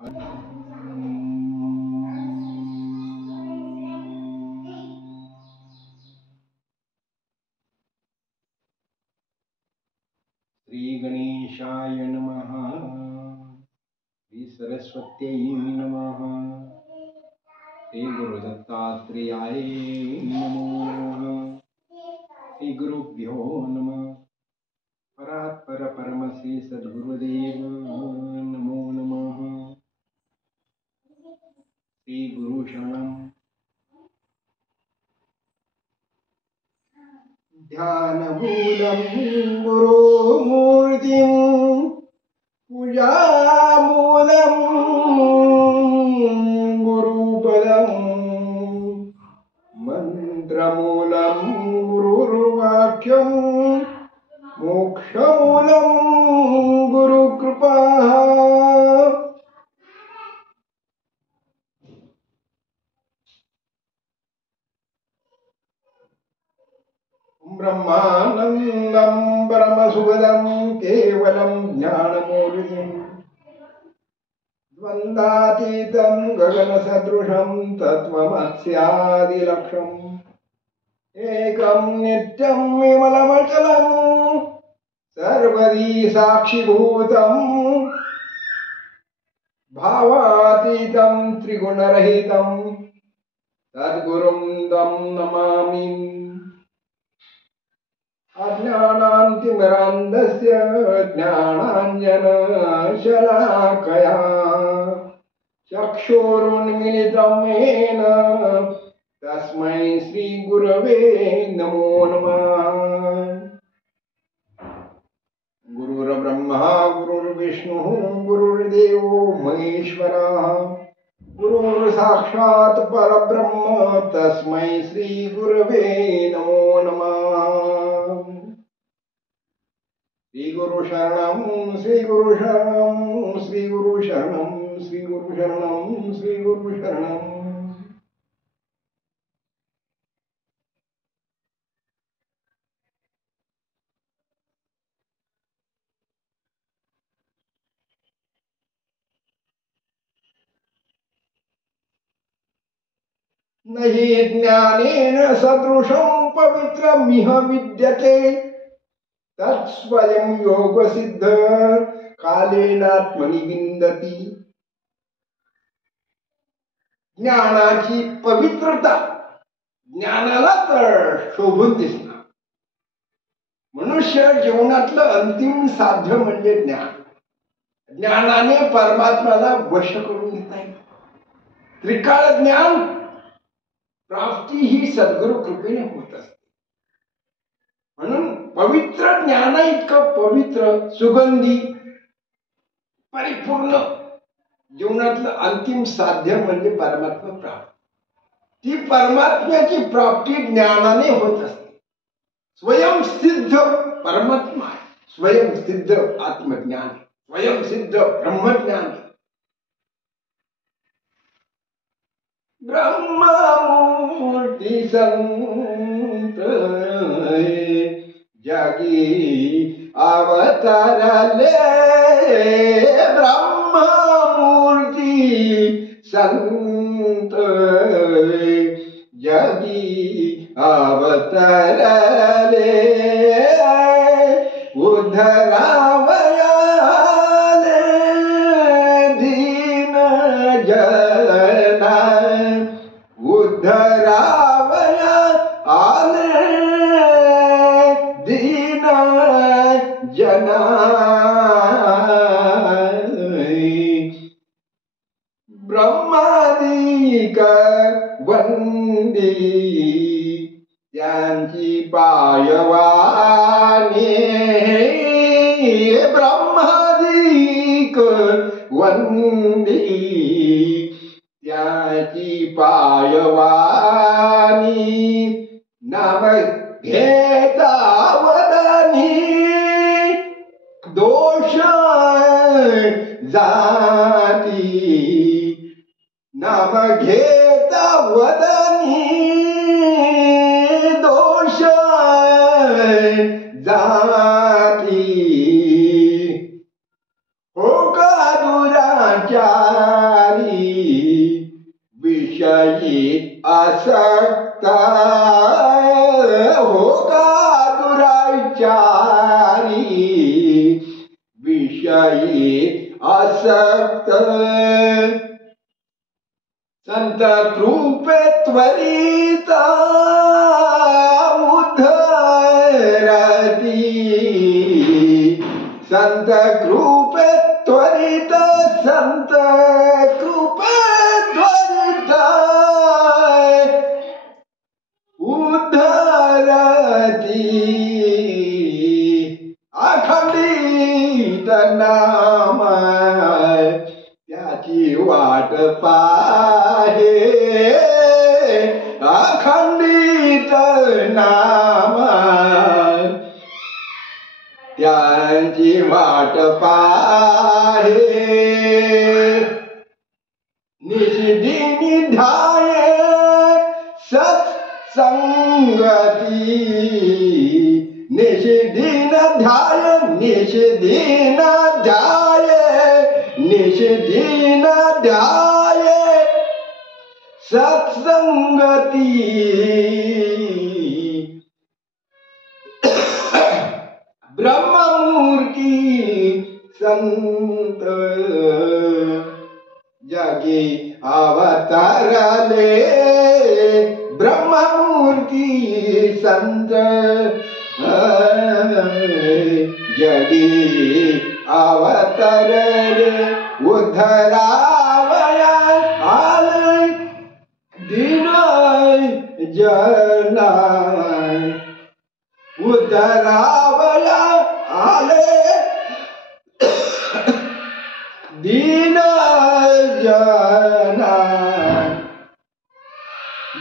श्री गणेशाय नमः। श्री सरस्वत्यै नमः। श्री गुरुदत्तात्रेयाय नमो नमः। श्री गुरुभ्यो नमः। परात्पर परम श्री सद्गुरुदेव नमो नमः। श्री गुरु शरणम्। ध्यानमूलं गुरुमूर्तिं पूजामूलं गुरुपदं मन्त्रमूलं गुरुर्वाक्यं मोक्षमूलं गुरुकृपा। ब्रह्मानन्दं परमसुखदं केवलं ज्ञानमूर्तिं द्वन्द्वातीतं गगनसदृशं तत्त्वमस्यादिलक्ष्यम् एकं नित्यं विमलमचलं सर्वदी साक्षिभूतं भावातीतं त्रिगुणरहितं सद्गुरुं तं नमामि। अज्ञानान्तिमिरान्धस्य ज्ञानाञ्जनशलाकया चक्षुरुन्मीलितं येन तस्मै श्रीगुरवे नमो नमः। गुरुर्ब्रह्मा गुरुर्विष्णुः गुरुर्देवो महेश्वरः गुरुर्साक्षात् परब्रह्म तस्मै श्रीगुरवे नमो नमः। श्री गुरु शरणं श्री गुरु शरणं श्री गुरु शरणं श्री गुरु शरणं श्री गुरु शरणं। नहि ज्ञानेन सदृशं पवित्रमिह विद्यते तत्स्वयं योगसिद्ध कालेनात्मनि विन्दति। ज्ञानाची पवित्रता ज्ञानाला तर शोभून दिसणार। मनुष्य जीवनातलं अंतिम साध्य म्हणजे ज्ञान। ज्ञानाने परमात्म्याला वश करून घेता येईल। त्रिकाळ ज्ञान प्राप्ती ही सद्गुरु कृपेने होत असते। म्हणून पवित्र ज्ञान इतकं पवित्र सुगंधी परिपूर्ण जीवनातलं अंतिम साध्य म्हणजे परमात्मा प्राप्ती। ती परमात्म्याची प्राप्ती ज्ञानाने होत असते। स्वयंसिद्ध परमात्मा आहे, स्वयंसिद्ध आत्मज्ञान, स्वयंसिद्ध ब्रह्मज्ञान। ब्रह्ममूर्ती संत जगी अवतारले ब्रह्ममूर्ती संत जगी अवतारले उद्धरावयाले दीन जना उद्धरावया आले दीन जना। ब्रह्मादिक वंदी त्यांची पायवाने ब्रह्मादिक वंदी त्याची पायवानी नाम घेता वदनी दोष जाती नाम घेता वदनी दोष जाती हो का दुराचा विषयी आसक्त संत कृपे त्वरित उद्धरती संत कृपे त्वरित संत कृपे त्वरित उद्धरती अखंडित नाम त्याची वाट पाहे अखंडित नाम त्यांची वाट पाहे निषिदिनी ध्याये सत्संगती निषिदिन ध्याय निषिदिन ध्याय निषिदिन ध्याय सत्संगती ब्रह्ममूर्ती संत जगी अवतारले ब्रह्ममूर्ती संत जगी अवतारले उद्धरावया आले दीन जना उद्धरावया आले दीन जना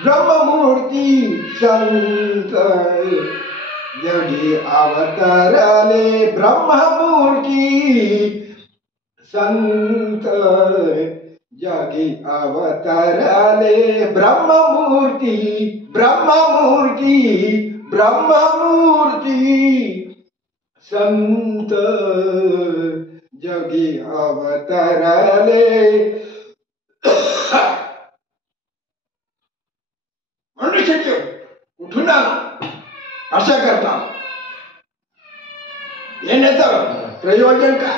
ब्रह्ममूर्ती संत जगी अवतरले ब्रह्ममूर्ती संत जगी अवतरले ब्रह्ममूर्ती ब्रह्ममूर्ती ब्रह्ममूर्ती संत जगी अवतरले मनुष्य कुठून आला अशा करता येण्याचं प्रयोजन काय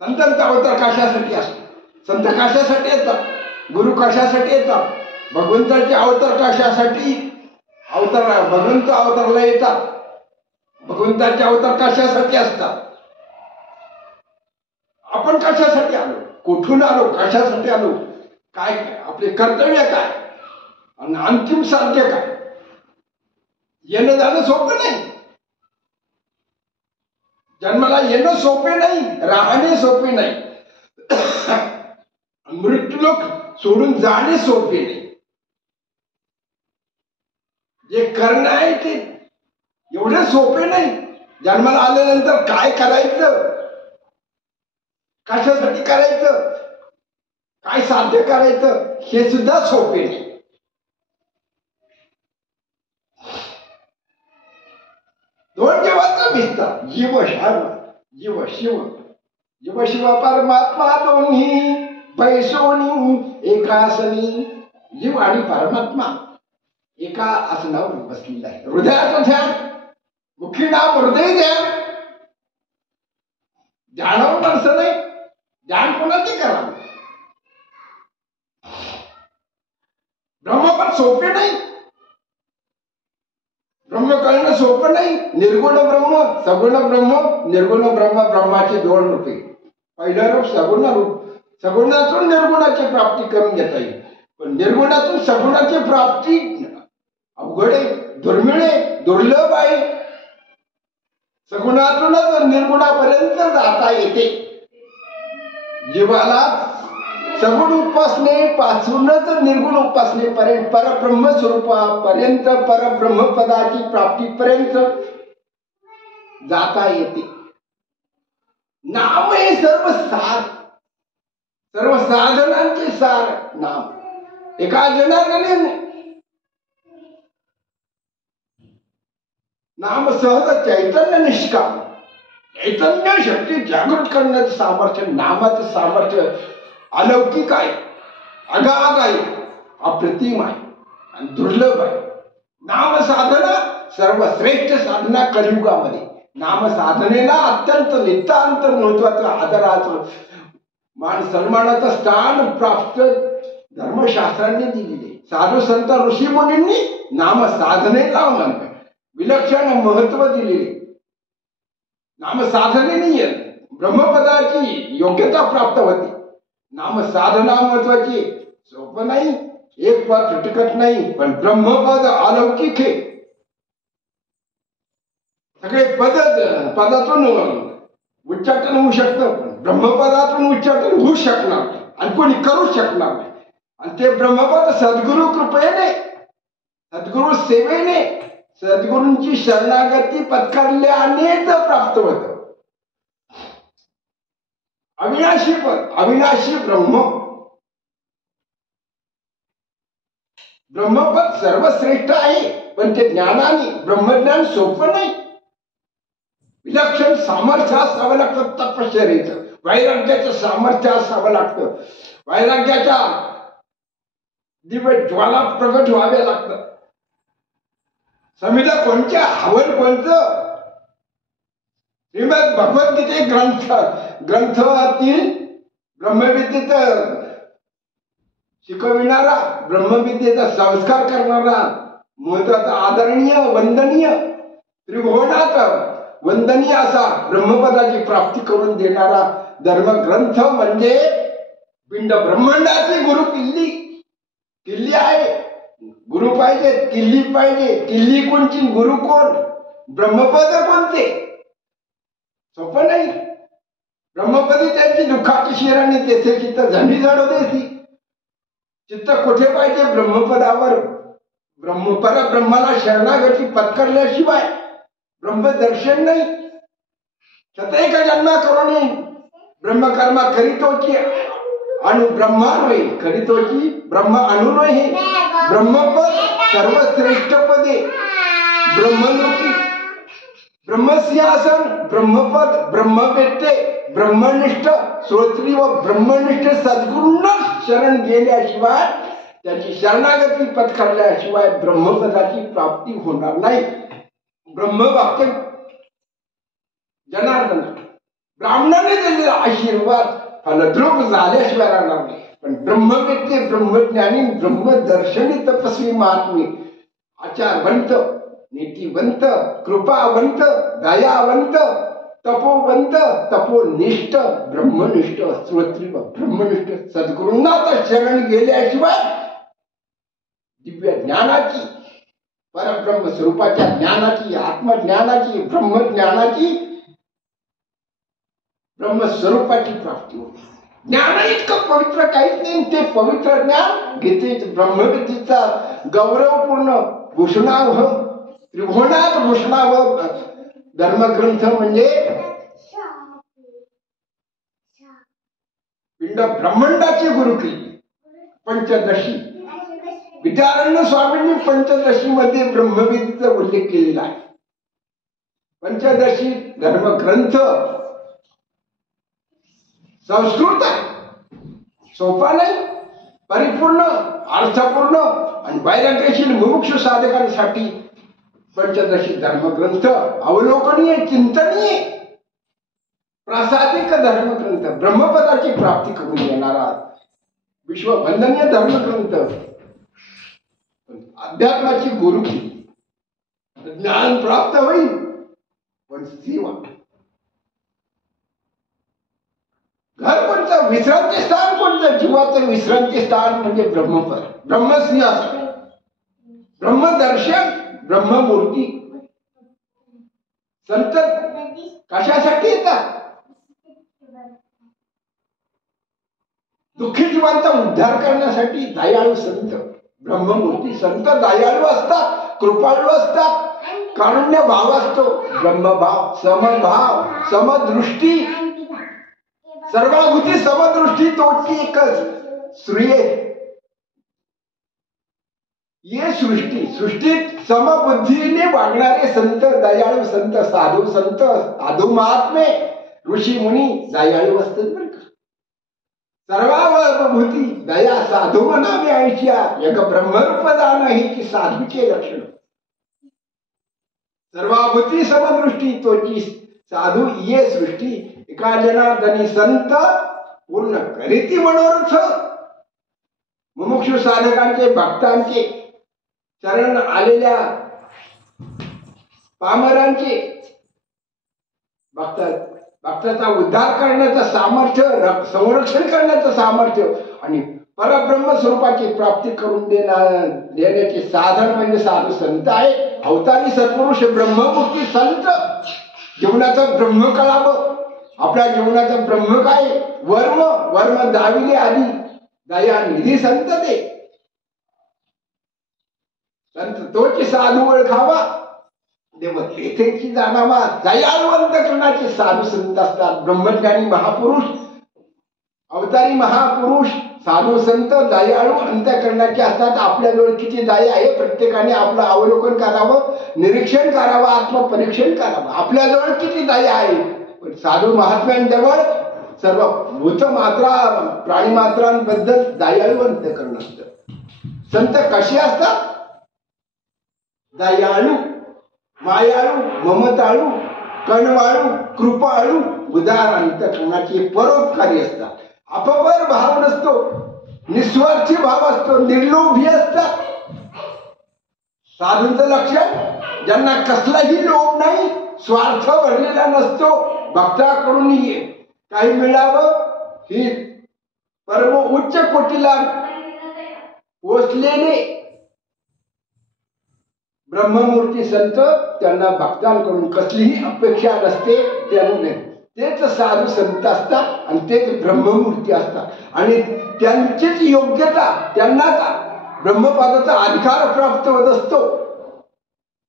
संतांचा अवतार कशासाठी असतो संत कशासाठी येतात गुरु कशासाठी येतात भगवंताचे अवतार कशासाठी अवतार भगवंत अवतारला येतात भगवंताचे अवतार कशासाठी असतात आपण कशासाठी आलो कुठून आलो कशासाठी आलो काय काय आपले कर्तव्य काय आणि अंतिम साध्य काय येणं जाणं सोपं नाही जन्माला येणं सोपे नाही राहणे सोपे नाही मृत्यूलोक सोडून जाणे सोपे नाही जे करणं आहे ते एवढे सोपे नाही जन्माला आल्यानंतर काय करायचं कशासाठी करायचं काय साध्य करायचं हे सुद्धा सोपे नाही दोन जीवांचा भिजतात जीव शर्म जीव शिव जीव शिव परमात्मा दोन्ही पैसोनी एकासनी जीव आणि परमात्मा एका आसनावर बसलेला आहे हृदयाचं ध्यान मुखी नाम हृदय ध्यान ध्यानावर माणसं नाही ध्यान कोणाचे करावं ब्रह्म पण सोपे नाही ब्रह्म कळणं सोपं नाही निर्गुण ब्रह्म सगुण ब्रह्म निर्गुण ब्रह्म ब्रह्माचे दोन रूपे पहिलं रूप सगुण रूप सगुणातून निर्गुणाची प्राप्ती करून घेता येईल पण निर्गुणातून सगुणाची प्राप्ती अवघड आहे दुर्मिळ आहे दुर्लभ आहे सगुणातूनच निर्गुणापर्यंत जाता येते जीवाला सगुण उपासनेपासूनच निर्गुण उपासनेपर्यंत परब्रह्म स्वरूपापर्यंत परब्रह्म पदाची प्राप्तीपर्यंत जाता येते नाम हे सर्व साधनांचे सार नाम एका जनार्दने नाम सहज चैतन्य निष्काम चैतन्य शक्ती जागृत करण्याचं सामर्थ्य नामाचं सामर्थ्य अलौकिक आहे अगाध आहे अप्रतिम आहे आणि दुर्लभ आहे नाम साधना सर्वश्रेष्ठ साधना कलियुगामध्ये. नाम साधनेला अत्यंत नितांत महत्वाचं आदराचं मान सन्मानाचं स्थान प्राप्त धर्मशास्त्रांनी दिलेले. साधू संत ऋषी मुनींनी नाम साधनेला विलक्षण महत्व दिलेले. नाम साधनेने ब्रह्मपदाची योग्यता प्राप्त होते. नाम साधना महत्वाची, सोपं नाही, एक पद टिकत नाही, पण ब्रह्मपद अलौकिक आहे. सगळे पदातून उच्चाटन होऊ शकतं, ब्रह्मपदातून उच्चाटन होऊ शकणार नाही आणि कोणी करू शकणार नाही. आणि ते ब्रह्मपद सद्गुरु कृपेने, सद्गुरु सेवेने, सद्गुरूंची शरणागती पत्करल्यानेच प्राप्त होतं. अविनाशी पद, अविनाशी ब्रह्मपद सर्वश्रेष्ठ आहे. पण ते ज्ञानाने, ब्रह्मज्ञान सोपं नाही. विलक्षण सामर्थ्य असावं लागतं. तपश्चर्येचं, वैराग्याचं सामर्थ्य असावं लागतं. वैराग्याच्या दिव्य ज्वाला प्रगट व्हाव्या लागतं. संविधा कोणत्या, हवन कोणतं? श्रीमद भगवद्गीते ग्रंथातील ब्रह्मविद्येचं शिकविणारा, ब्रह्मविद्येचा संस्कार करणारा, महत्वाचा, आदरणीय, वंदनीय, त्रिभुवनात वंदनीय असा ब्रह्मपदाची प्राप्ती करून देणारा धर्मग्रंथ म्हणजे पिंड ब्रह्मांडाची गुरु किल्ली. किल्ली आहे, गुरु पाहिजे, किल्ली पाहिजे. किल्ली कोणची, गुरु कोण, ब्रह्मपद कोणते? सोपं नाही. ब्रह्मपदी त्यांची दुःखाची शिराने तेथे चित्त झंडी जडवते. चित्त कुठे पाहिजे? ब्रह्मपदावर. परब्रह्माला शरणागती पत्करल्याशिवाय ब्रह्मदर्शन नाही. शतैक जन्मा करून ब्रह्मकर्मा करीतोची ब्रह्मान्वय करीतोची ब्रह्म अनुनय हे ब्रह्मपद सर्वश्रेष्ठ पदे. ब्रह्मलोकी, ब्रह्मसिंहासन, ब्रह्मपद, ब्रह्मवेत्ते, ब्रह्मनिष्ठ श्रोत्री व ब्रह्मनिष्ठ सद्गुरूंना शरण गेल्याशिवाय, त्याची शरणागती पत्करल्याशिवाय ब्रह्मपदाची प्राप्ती होणार नाही. ब्रह्मवाक्य जनार्दन ब्राह्मणाने दिलेला आशीर्वाद फलद्रूप झाल्याशिवाय राहणार नाही. पण ब्रह्मवेत्ते, ब्रह्मज्ञानी, ब्रह्मदर्शनी तपस्वी महात्मे, आचारवंत, नीतिवंत, कृपावंत, दयावंत, तपोवंत, तपोनिष्ठ, ब्रह्मनिष्ठ, श्रोत्री व ब्रह्मनिष्ठ सद्गुरूंना तर शरण गेल्याशिवाय दिव्य ज्ञानाची, परब्रह्म स्वरूपाच्या ज्ञानाची, आत्मज्ञानाची, ब्रह्मज्ञानाची, ब्रह्मस्वरूपाची प्राप्ती होते. ज्ञान इतकं पवित्र काहीच नाही. ते पवित्र ज्ञान गीतेत ब्रह्मविद्येचा गौरवपूर्ण भूषणावह, त्रिभुवनात भूषणावह धर्मग्रंथ म्हणजे पिंड ब्रह्मांडाची गुरुकिल्ली पंचदशी. विद्यारण्य स्वामींनी पंचदशी मध्ये ब्रह्मविद्येचा उल्लेख केलेला आहे. पंचदशी धर्मग्रंथ संस्कृत आहे, सोपा नाही, परिपूर्ण, अर्थपूर्ण आणि वैराग्यशील मुमुक्षु साधकांसाठी पंचदशी धर्मग्रंथ अवलोकनीय, चिंतनीय, प्रासादिक धर्मग्रंथ, ब्रह्मपदाची प्राप्ती करून देणारा विश्ववंदनीय धर्मग्रंथ, अध्यात्माची गुरु. ज्ञान प्राप्त होईल पण सेवा. घर कोणतं, विश्रांती स्थान कोणतं? जीवाचं विश्रांती स्थान म्हणजे ब्रह्मपद, ब्रह्मसिंहासन, ब्रह्मदर्शन, ब्रह्ममूर्ती. संत कशासाठी येतात? दुःखी जीवांचा उद्धार करण्यासाठी. दयाळू संत, ब्रह्ममूर्ती. संत दयाळू असतात, कृपाळू असतात, कारुण्य भाव असतो, ब्रह्मभाव, समभाव, समदृष्टी, सर्वाभूती समदृष्टी, तोची एकच श्रेय. ये सृष्टीत समबुद्धीने वागणारे संत, दयाळू संत, साधू संत, साधू महात्मे, ऋषी मुनी दयाळू असतात बरं का. सर्वाभूती दया साधू म्हणावे ऐशिया, एक ब्रह्मरूप दान ही की साधूचे लक्षण. सर्वाभूती समदृष्टी तोची साधू ये सृष्टी एका जनार्दनी संत पूर्ण करीती मनोरथ. मुमुक्षु साधकांचे भक्तांचे चरण आलेल्या पामरांचे भक्ताचा उद्धार करण्याचं सामर्थ्य, संरक्षण करण्याचं सामर्थ्य आणि परब्रह्म स्वरूपाची प्राप्ती करून देण्याचे साधन म्हणजे साधू संत आहे. अवतारी सत्पुरुष ब्रह्ममुक्ती संत. जीवनाचं ब्रह्म कळावं. आपल्या जीवनाचं ब्रह्म काय? वर्म दाविले आधी दया निधी संत ते संत तोची साधू ओळखावा. देव तेथेची जाणावा. दयाळवंत करण्याचे साधू संत असतात. ब्रह्मज्ञानी महापुरुष, अवतारी महापुरुष, साधू संत दयाळू अंतःकरणाचे असतात. आपल्याजवळ किती दया आहे प्रत्येकाने आपलं अवलोकन करावं, निरीक्षण करावं, आत्मपरीक्षण करावं. आपल्याजवळ किती दया आहे. पण साधू महात्म्यांजवळ सर्व भूतमात्रा प्राणीमात्रांबद्दल दयाळू अंतःकरण असतं. संत कसे असतात? दयाळू, मायाळू, ममताळू, कणवाळू, कृपाळू, उदार अंतःकरणाचे परोपकारी असतात. अपपर भाव नसतो, निस्वार्थी भाव असतो, निर्लोभी असतात. साधूंचं लक्षण ज्यांना कसलाही लोभ नाही, स्वार्थ भरलेला नसतो. भक्ताकडून काही मिळावं ही परम उच्च कोटीला पोचलेले ब्रह्ममूर्ती संत, त्यांना भक्तांकडून कसलीही अपेक्षा नसते. तेच साधू संत असतात आणि तेच ब्रह्ममूर्ती असतात. आणि त्यांचीच योग्यता, त्यांनाच ब्रह्मपदाचा अधिकार प्राप्त होत असतो.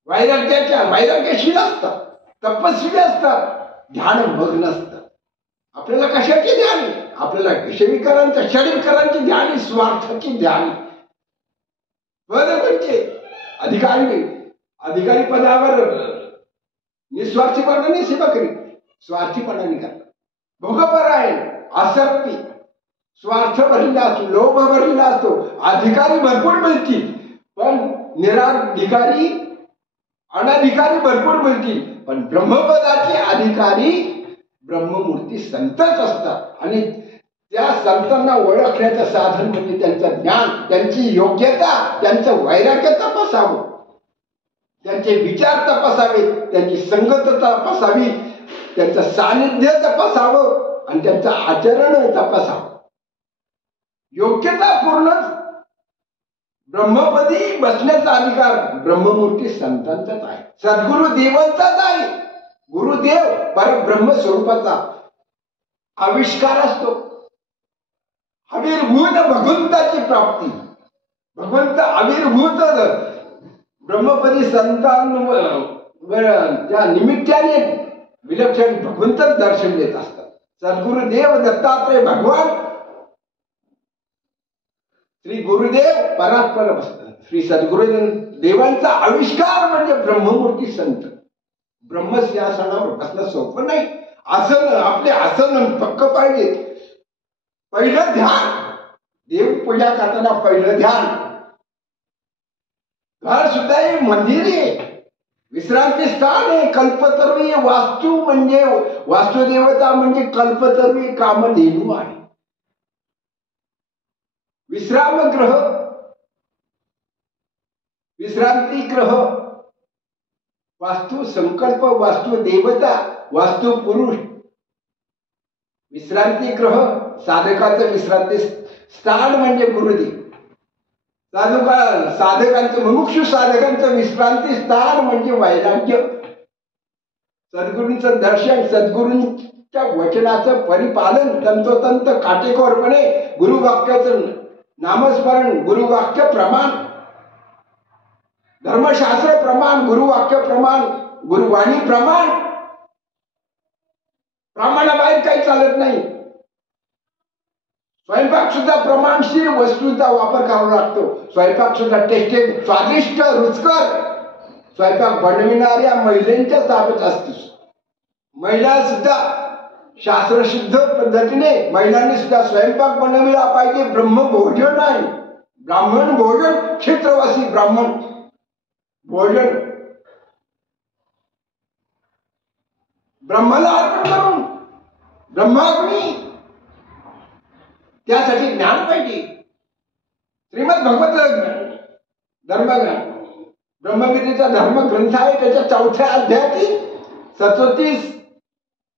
वैराग्यशील असतात, तपस्वी असतात, ध्यान मग्न असतात. आपल्याला कशाचे ध्यान? आपल्याला विषयीकरांचं, शरीरकरांची ध्यान, स्वार्थाची ध्यान. पद म्हणजे अधिकारी पदावर निस्वार्थीपणाने सेवा करीत, स्वार्थीपणाने करतात. भोगपरायण, आसक्ती, स्वार्थ भरलेला असतो, लोभ भरलेला असतो. अधिकारी भरपूर मिळतील पण निराधिकारी, अनधिकारी भरपूर मिळतील पण ब्रह्मपदाचे अधिकारी ब्रह्ममूर्ती संतच असतात. आणि त्या संतांना ओळखण्याचं साधन म्हणजे त्यांचं ज्ञान, त्यांची योग्यता, त्यांचं वैराग्य तपासावं, त्यांचे विचार तपासावेत, त्यांची संगत तपासावी, त्यांचं सानिध्य तपासावं आणि त्यांचं आचरण तपासावं. योग्यता पूर्ण ब्रह्मपदी बसण्याचा अधिकार ब्रह्ममूर्ती संतांचाच आहे, सद्गुरु देवांचाच आहे. गुरुदेव परब्रह्म स्वरूपाचा आविष्कार असतो. आविर्भूत भगवंताची प्राप्ती, भगवंत आविर्भूत ब्रह्मपदी संतांवर त्या निमित्ताने विलक्षण भगवंतच दर्शन देत असतात. सद्गुरुदेव दत्तात्रय भगवान, श्री गुरुदेव परात्पर, श्री सद्गुरुदेवांचा आविष्कार म्हणजे ब्रह्ममूर्ती संत. ब्रह्मसिंहासनावर बसणं सोपं नाही. आसन, आपले आसन पक्क पाहिजे. पहिलं ध्यान, देवपूजा करताना पहिलं ध्यान. घर सुद्धा हे मंदिर आहे, विश्रांती स्थान आहे, कल्पतरू. वास्तू म्हणजे वास्तुदेवता म्हणजे कल्पतरू, कामधेनू आहे. विश्रामगृह, विश्रांती ग्रह, वास्तु संकल्प, वास्तु देवता, वास्तु पुरुष. विश्रांती ग्रह, साधकाचं विश्रांती स्थान म्हणजे गुरुदेव. साधकांचं, मुमुक्षु साधकांचं विश्रांती स्थान म्हणजे वैराग्य. सद्गुरूंचं दर्शन, सद्गुरूंच्या वचनाचं परिपालन तंतोतंत काटेकोरपणे, गुरुवाक्याचं नामस्मरण, गुरुवाक्य प्रमाण, धर्मशास्त्र प्रमाण, गुरुवाक्य प्रमाण, गुरुवाणी प्रमाण. प्रमाणाबाहेर काही चालत नाही. स्वयंपाक सुद्धा प्रमाणशीर वस्तूंचा वापर करावा लागतो. स्वयंपाक सुद्धा टेस्टेड, स्वादिष्ट, रुचकर स्वयंपाक बनविणाऱ्या महिलांच्या ताब्यात असतो. महिला सुद्धा शास्त्रशुद्ध पद्धतीने महिलांनी सुद्धा स्वयंपाक बनविला पाहिजे. ब्रह्मभोजन आहे, ब्राह्मण भोजन, क्षेत्रवासी ब्राह्मण भोजन. ब्रह्माला अर्पण करून ब्रह्माग्नी, त्यासाठी ज्ञान पाहिजे. श्रीमद भगवत धर्मग्रंथ, ब्रह्मविद्येचा धर्मग्रंथ आहे. त्याच्या 4थ्या अध्यायातील 37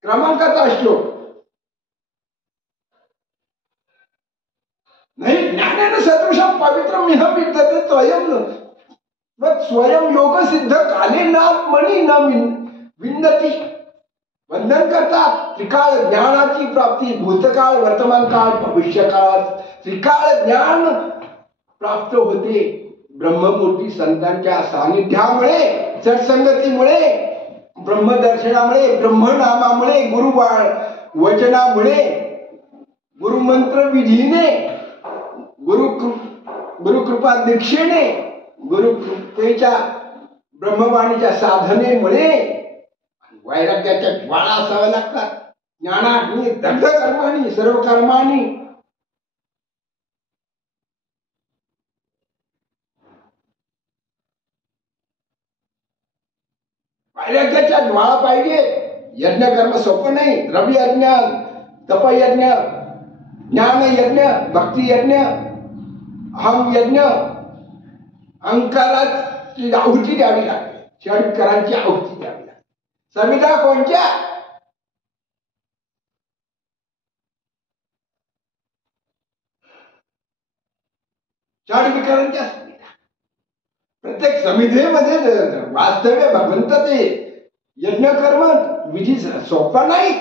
क्रमांकाचा श्लोक. नाही ज्ञानेन सदृशं पवित्रं इह विद्यते स्वयं योग सिद्ध काले नात्मनी न विंदती. वंदन करतात त्रिकाळ ज्ञानाची प्राप्ती, भूतकाळ, वर्तमान काळ, भविष्य काळात त्रिकाळ ज्ञान प्राप्त होते. ब्रह्ममूर्ती संतांच्या सानिध्यामुळे, सत्संगतीमुळे, ब्रह्मदर्शनामुळे, ब्रह्मनामामुळे, वचनामुळे, गुरुमंत्र विधीने, गुरुकृपा दीक्षेने, गुरुकृपेच्या ब्रह्मवाणीच्या साधनेमुळे वैराग्याच्या ज्वाळा असाव्या लागतात. ज्ञानाग्नी दग्ध कर्मानी सर्व कर्मानी. वैराग्याच्या ज्वाळा पाहिजे. यज्ञ कर्म सोपं नाही. द्रव्य यज्ञ, तपयज्ञ, ज्ञान यज्ञ, भक्ती यज्ञ, अहम यज्ञ, अहंकाराची आहुती द्यावी लागते. षडविकारांची आहुती द्यावी लागते. संविधा कोणत्या? षडविकारांच्या संविधा. प्रत्येक संविधेमध्ये वास्तव्य भगवंताचे. यज्ञ कर्म विधी सोपा नाही.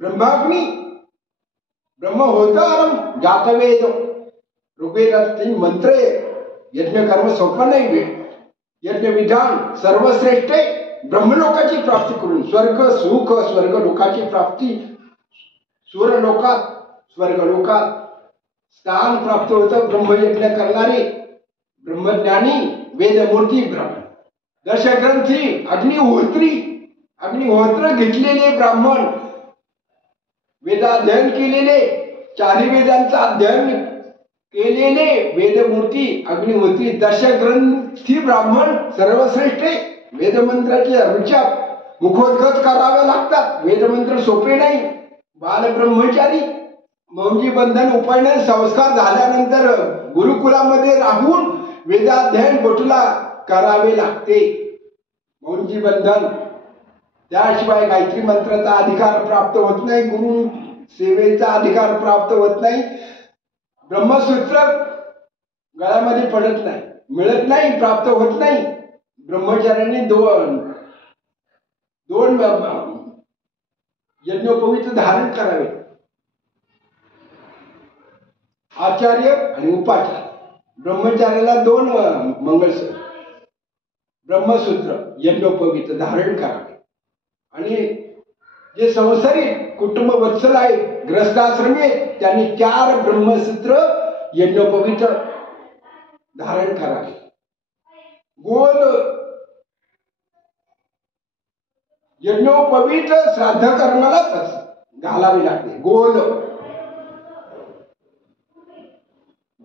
ब्रह्माग्नी, ब्रह्म होतारम जातवेद, ऋग्वेदातील मंत्र. यज्ञ कर्म सोपा नाही. यज्ञ विधान सर्वश्रेष्ठ आहे. ब्रह्मलोकाची प्राप्ती करून स्वर्ग सुख, स्वर्ग लोकाची प्राप्ती, सुरलोकात, स्वर्गलोकात स्थान प्राप्त होतं. ब्रह्मयज्ञ करणारे ब्रह्मज्ञानी, वेदमूर्ती ब्राह्मण, दशग्रंथी, अग्निहोत्र घेतलेले ब्राह्मण, वेदाध्ययन केलेले, 4 वेदांचा अध्ययन केलेले वेदमूर्ती, अग्निहोत्री, दशग्रंथी ब्राह्मण सर्वश्रेष्ठ. वेदमंत्राचे ऋचा मुखोद्गत करावे लागतात. वेदमंत्र सोपे नाही. बालब्रह्मचारी मौंजी बंधन उपनयन संस्कार झाल्यानंतर गुरुकुलामध्ये राहून वेदाध्ययन बटुला करावे लागते. मौंजी बंधन. त्याशिवाय गायत्री मंत्राचा अधिकार प्राप्त होत नाही. गुरु सेवेचा अधिकार प्राप्त होत नाही. ब्रह्मसूत्र गळ्यामध्ये पडत नाही, मिळत नाही, प्राप्त होत नाही. ब्रह्मचार्यांनी दोन यज्ञोपवीत धारण करावे. आचार्य आणि उपाचार्य. ब्रह्मचार्याला 2 मंगळसूत्र, ब्रह्मसूत्र, यज्ञोपवीत धारण करावे. आणि जे संसारिक कुटुंब वत्सल आहे, ग्रस्ताश्रमी आहेत, त्यांनी 4 ब्रह्मसूत्र यज्ञोपवीत धारण करावे. गोल यज्ञोपवीत श्राद्ध कर्माला घालावी लागते. गोल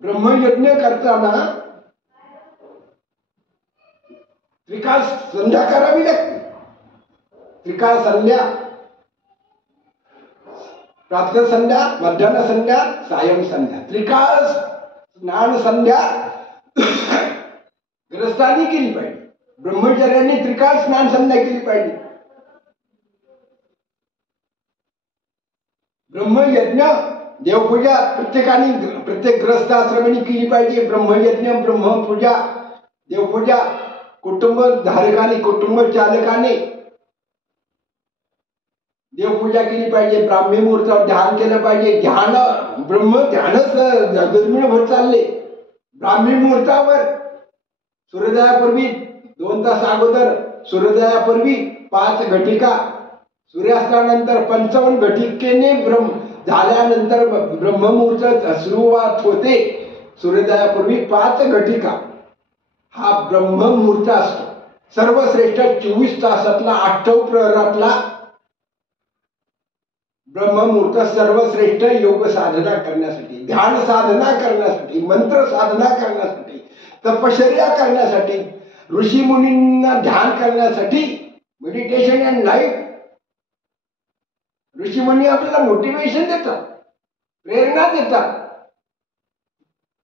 ब्रह्मयज्ञ करताना त्रिकाळ संध्या करावी लागते. त्रिकाळ संध्या, प्रातः संध्या, मध्यान्ह संध्या, सायं संध्या. त्रिकाळ स्नान संध्या ग्रस्तांनी केली पाहिजे. ब्रह्मचर्यांनी त्रिकाळ स्नान संध्या केली पाहिजे. ब्रह्मयज्ञ, देवपूजा प्रत्येक ग्रस्ताश्रमीने केली पाहिजे. ब्रह्मयज्ञ, ब्रह्मपूजा, देवपूजा कुटुंब धारकाने, कुटुंब चालकाने देवपूजा केली पाहिजे. ब्राह्मी मुहूर्तावर ध्यान केलं पाहिजे. ध्यान, ब्रह्म ध्यानच दुर्मिळभर चालले. ब्राह्मी मुहूर्तावर सूर्योदयापूर्वी 2 तास अगोदर, सूर्योदयापूर्वी 5 घटिका, सूर्यास्तानंतर 55 घटिकेने झाल्यानंतर ब्रह्ममुहूर्त सुरुवात होते. सूर्योदयापूर्वी 5 घटिका हा ब्रह्ममुहूर्त असतो. सर्वश्रेष्ठ 24 तासातला 8 प्रहरातला ब्रह्ममुहूर्त सर्वश्रेष्ठ योग साधना करण्यासाठी, ध्यान साधना करण्यासाठी, मंत्र साधना करण्यासाठी, तपश्चर्या करण्यासाठी, ऋषी मुनींना ध्यान करण्यासाठी मेडिटेशन अँड लाईफ. ऋषीमुनी आपल्याला मोटिवेशन देतात, प्रेरणा देतात.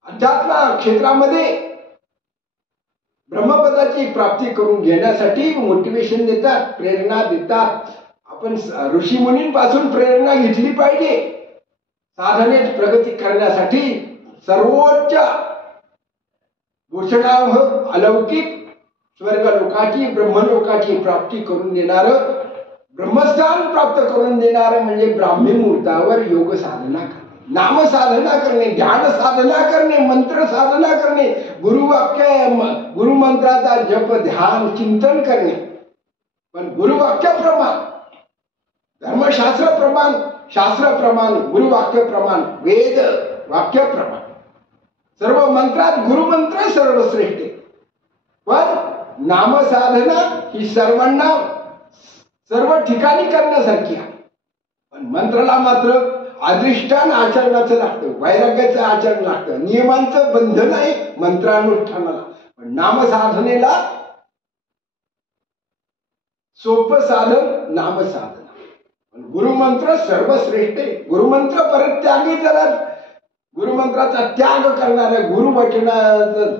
अध्यात्म क्षेत्रामध्ये ब्रह्मपदाची प्राप्ती करून घेण्यासाठी मोटिवेशन देतात, प्रेरणा देतात. आपण ऋषीमुनींपासून प्रेरणा घेतली पाहिजे. साधनेत प्रगती करण्यासाठी सर्वोच्च घोषणाह अलौकिक स्वर्गलोकाची ब्रह्मलोकाची प्राप्ती करून देणारं, ब्रह्मस्थान प्राप्त करून देणारं म्हणजे ब्राह्मी मुहूर्तावर योग साधना करणे, नाम साधना करणे, ध्यान साधना करणे, मंत्र साधना करणे, गुरुवाक्य गुरुमंत्राचा जप ध्यान चिंतन करणे. पण गुरुवाक्य प्रमाण, धर्मशास्त्र प्रमाण, शास्त्र प्रमाण, गुरुवाक्य प्रमाण, वेद वाक्य प्रमाण, सर्व मंत्रात गुरुमंत्र सर्वश्रेष्ठ. पण नामसाधना ही सर्वांना सर्व ठिकाणी करण्यासारखी आहे. पण मंत्राला मात्र अधिष्ठान आचरणाचं लागतं, वैराग्याचं आचरण लागतं, नियमांचं बंधन आहे मंत्रानुष्ठानाला. पण नामसाधनेला सोपं साधन नामसाधना. गुरुमंत्र सर्वश्रेष्ठ आहे. गुरुमंत्र परित्यागी त्याला गुरुमंत्राचा त्याग करणाऱ्या, गुरुवचनाचं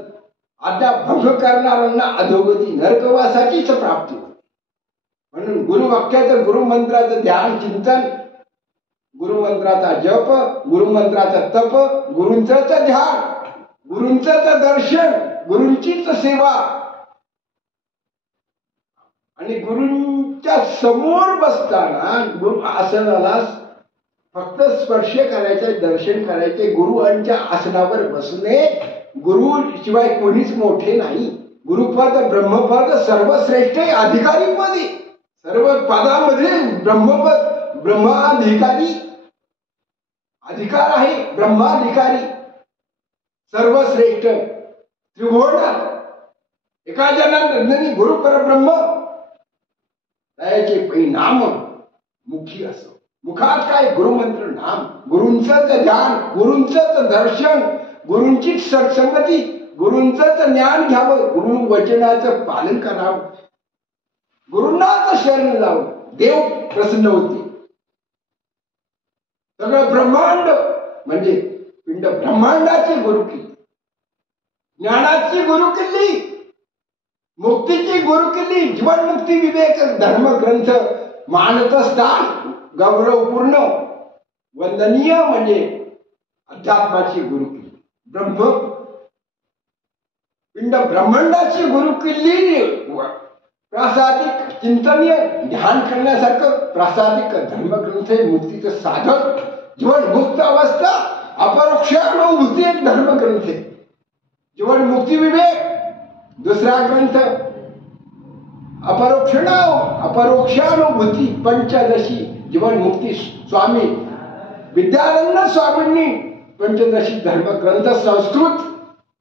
आज्ञा भंग करणाऱ्यांना अधोगती नरकवासाचीच प्राप्ती होते. म्हणून गुरुवाक्याचं, गुरुमंत्राचं ध्यान चिंतन, गुरुमंत्राचा जप, गुरुमंत्राचं तप, गुरूंचं ध्यान, गुरूंचं दर्शन, गुरूंचीच सेवा आणि गुरूंच्या समोर बसताना गुरु आसनाला फक्त स्पर्श करायचे, दर्शन करायचे. गुरुंच्या आसनावर बसणे. गुरु शिवाय कोणीच मोठे नाही. गुरुपद ब्रह्मपद सर्वश्रेष्ठ अधिकारी पद आहे. सर्व पदामध्ये ब्रह्मपद ब्रह्माधिकारी अधिकार आहे. ब्रह्माधिकारी सर्वश्रेष्ठ त्रिभुवनात एका जनांनी गुरु परब्रह्म त्याचे नाम मुखी असो. मुखात काय? गुरुमंत्र नाम, गुरूंचंच ध्यान, गुरूंचंच दर्शन, गुरूंचीच सत्संगती, गुरूंचंच ज्ञान घ्यावं, गुरु वचनाचं पालन करावं, गुरूंनाच शरण जावं. देव प्रसन्न होते. सगळं ब्रह्मांड म्हणजे पिंड ब्रह्मांडाची गुरुकिल्ली, ज्ञानाची गुरुकिल्ली, मुक्तीची गुरुकिल्ली, जीवनमुक्ती विवेक धर्मग्रंथ मानत स्थान गौरवपूर्ण वंदनीय म्हणजे अध्यात्माची गुरुकिल्ली, ब्रह्म पिंड ब्रह्मांडाची गुरुकिल्ली. प्रासादिक चिंतनीय ध्यान करण्यासारखं प्रासादिक धर्मग्रंथ आहे. मुक्तीचं साधन जीवनमुक्त अवस्था, अपरोक्ष अनुभूती एक धर्मग्रंथ आहे. जीवनमुक्ती विवेक दुसरा ग्रंथ, अपरोक्षानुभूती पंचदशी जीवनमुक्ती स्वामी विद्यानंद स्वामींनी पंचदशी धर्मग्रंथ संस्कृत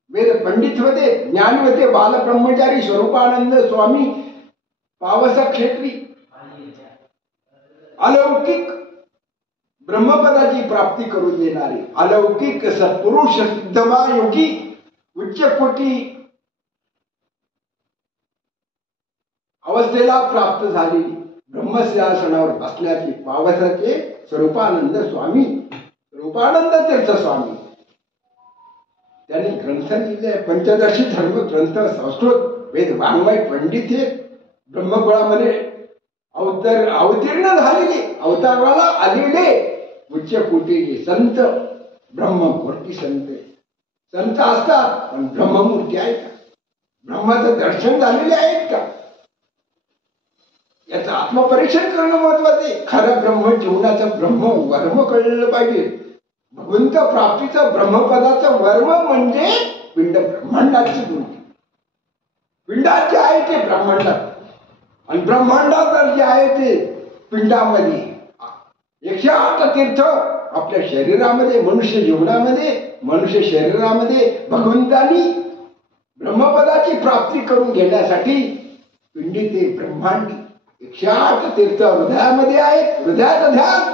वेद पंडित होते, ज्ञानी होते. बालब्रह्मचारी स्वरूपानंद स्वामी पावस क्षेत्री अलौकिक ब्रह्मपदाची प्राप्ती करून देणारे अलौकिक सत्पुरुष सिद्धमा योगी उच्च कोटी अवस्थेला प्राप्त झालेली ब्रह्मसिंहासनावर बसण्याची पावसाचे स्वरूपानंद स्वामी, स्वरूपानंद तीर्थ स्वामी त्यांनी ग्रंथ लिहिले. पंचदशी धर्म ग्रंथ संस्कृत वेद वाङ्मय पंडित हे ब्रह्मकुळामध्ये अवतीर्ण झालेले, अवताराला आलेले उच्च कोटीचे संत, ब्रह्ममूर्ती संत असतात. पण ब्रह्ममूर्ती आहेत का? ब्रह्माचं दर्शन झालेले आहेत का? याचं आत्मपरीक्षण करणं महत्वाचं आहे. खरं ब्रह्म जीवनाचं ब्रह्म वर्म कळलं पाहिजे. भगवंत प्राप्तीचं ब्रह्मपदाचं वर्म म्हणजे पिंड ब्रह्मांडाची मूर्ती. पिंडात जे आहे ते ब्रह्मांडात आणि ब्रह्मांडात जे आहे ते पिंडामध्ये. 108 तीर्थ आपल्या शरीरामध्ये, मनुष्य जीवनामध्ये, मनुष्य शरीरामध्ये भगवंतानी ब्रह्मपदाची प्राप्ती करून घेण्यासाठी पिंडी ते ब्रह्मांडी 108 तीर्थ हृदयामध्ये आहेत. हृदयाचं ध्यान,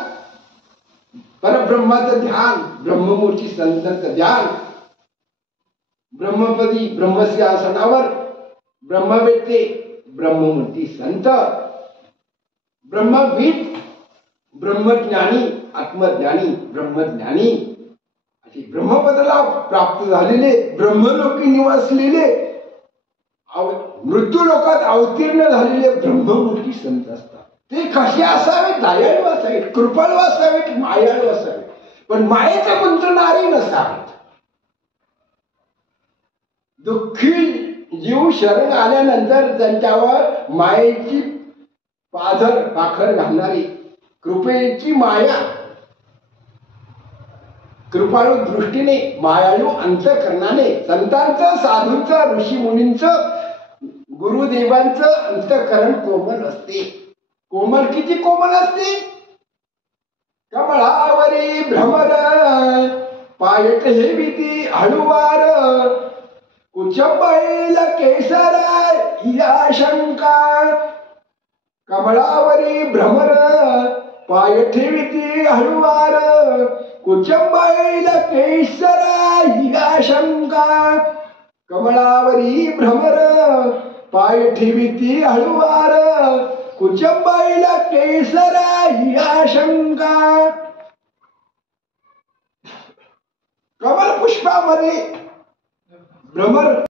परब्रह्माचं ध्यान, ब्रह्ममूर्ती संतांचं ध्यान, ब्रह्मपदी ब्रह्मसिंहासनावर ब्रह्मवेत्ते ब्रह्ममूर्ती संत ब्रह्मविद, ब्रह्मज्ञानी, आत्मज्ञानी, ब्रह्मज्ञानी असे ब्रह्मपदाला प्राप्त झालेले, ब्रह्मलोकी निवासलेले, मृत्यू लोकात अवतीर्ण झालेले ब्रह्ममूर्ती संत असतात. ते कसे असावेत? दयाळू असावेत, कृपाळू असावेत, मायाळू असावेत, पण मायेचे गुंतणारे नसावेत. दुःखी जीव शरण आल्यानंतर त्यांच्यावर मायेची पाखर घालणारी कृपेची माया, कृपाळू दृष्टीने, मायाळू अंतःकरणाने, संतांचं, साधूंचं, ऋषी मुनींचं, गुरुदेवांचं अंतःकरण कोमल असते. कोमल किती कोमल असते? कमळावरी भ्रमर पाय ठेविती हळुवार, कुचंबैल केसर या शंका. कमळावरी भ्रमर पाय ठेविती हळुवार, कुचंबैल केसर या शंका. कमळावरी भ्रमर पाय ठेविती हळुवार, कुचंबैल केसर या शंका. कमल पुष्पामध्ये भ्रमर